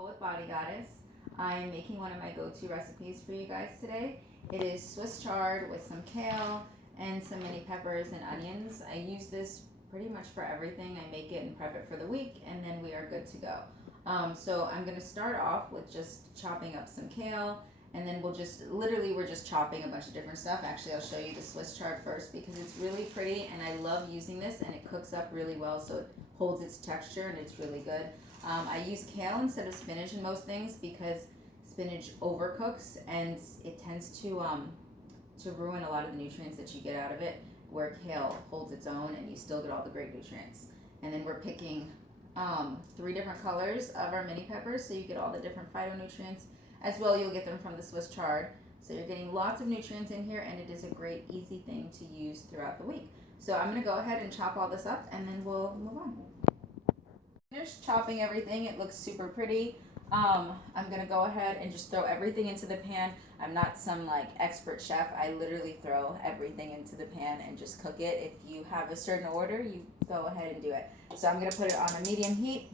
With Body Goddess. I'm making one of my go-to recipes for you guys today. It is Swiss chard with some kale and some mini peppers and onions. I use this pretty much for everything. I make it and prep it for the week, and then we are good to go. So I'm gonna start off with just chopping up some kale, and then we're just chopping a bunch of different stuff. Actually, I'll show you the Swiss chard first because it's really pretty, and I love using this, and it cooks up really well, so it holds its texture, and it's really good. I use kale instead of spinach in most things because spinach overcooks and it tends to ruin a lot of the nutrients that you get out of it. Where kale holds its own and you still get all the great nutrients. And then we're picking 3 different colors of our mini peppers, so you get all the different phytonutrients. As well, you'll get them from the Swiss chard. So you're getting lots of nutrients in here, and it is a great, easy thing to use throughout the week. So I'm gonna go ahead and chop all this up, and then we'll move on. Finished chopping everything. It looks super pretty. I'm gonna go ahead and just throw everything into the pan. I'm not some like expert chef. I literally throw everything into the pan and just cook it. If you have a certain order, you go ahead and do it. So I'm gonna put it on a medium heat.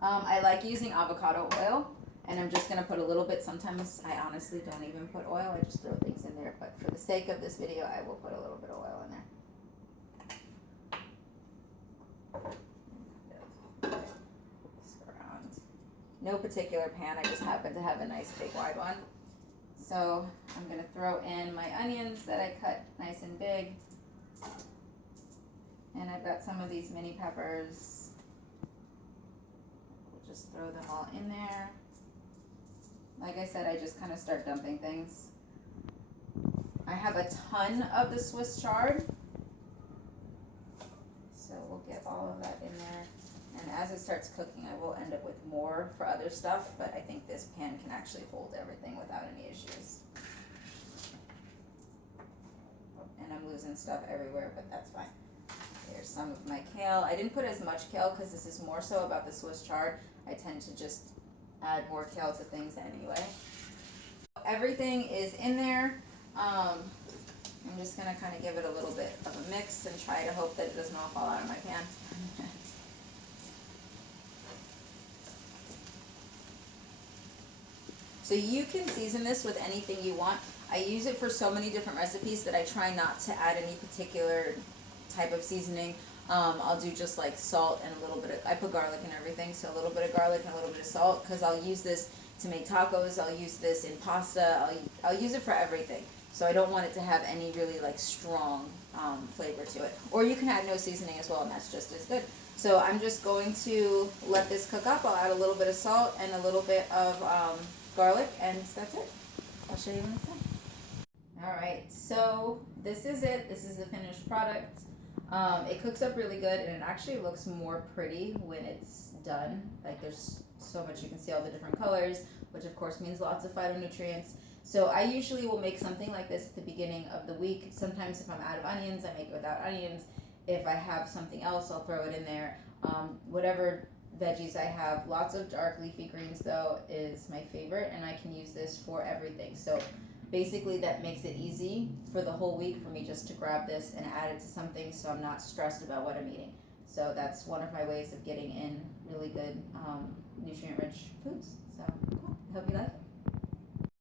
I like using avocado oil, and I'm just gonna put a little bit. Sometimes I honestly don't even put oil. I just throw things in there. But for the sake of this video, I will put a little bit of oil in there. No particular pan, I just happen to have a nice big wide one. So I'm gonna throw in my onions that I cut nice and big. And I've got some of these mini peppers. We'll just throw them all in there. Like I said, I just kind of start dumping things. I have a ton of the Swiss chard. So we'll get all of that in there. And as it starts cooking, I will end up with more for other stuff, but I think this pan can actually hold everything without any issues. And I'm losing stuff everywhere, but that's fine. Here's some of my kale. I didn't put as much kale because this is more so about the Swiss chard. I tend to just add more kale to things anyway. Everything is in there. I'm just gonna kind of give it a little bit of a mix and try to hope that it doesn't all fall out of my pan. So you can season this with anything you want. I use it for so many different recipes that I try not to add any particular type of seasoning. I'll do just like salt and a little bit of, I put garlic in everything, so a little bit of garlic and a little bit of salt, because I'll use this to make tacos, I'll use this in pasta, I'll use it for everything. So I don't want it to have any really like strong flavor to it. Or you can add no seasoning as well, and that's just as good. So I'm just going to let this cook up. I'll add a little bit of salt and a little bit of garlic, and that's it. I'll show you when it's done. Alright, so this is it. This is the finished product. It cooks up really good, and it actually looks more pretty when it's done. Like there's so much, you can see all the different colors, which of course means lots of phytonutrients. So I usually will make something like this at the beginning of the week. Sometimes if I'm out of onions, I make it without onions. If I have something else, I'll throw it in there. Whatever veggies I have. Lots of dark leafy greens though is my favorite, and I can use this for everything. So basically that makes it easy for the whole week for me just to grab this and add it to something, so I'm not stressed about what I'm eating. So that's one of my ways of getting in really good nutrient rich foods. So I hope you like it.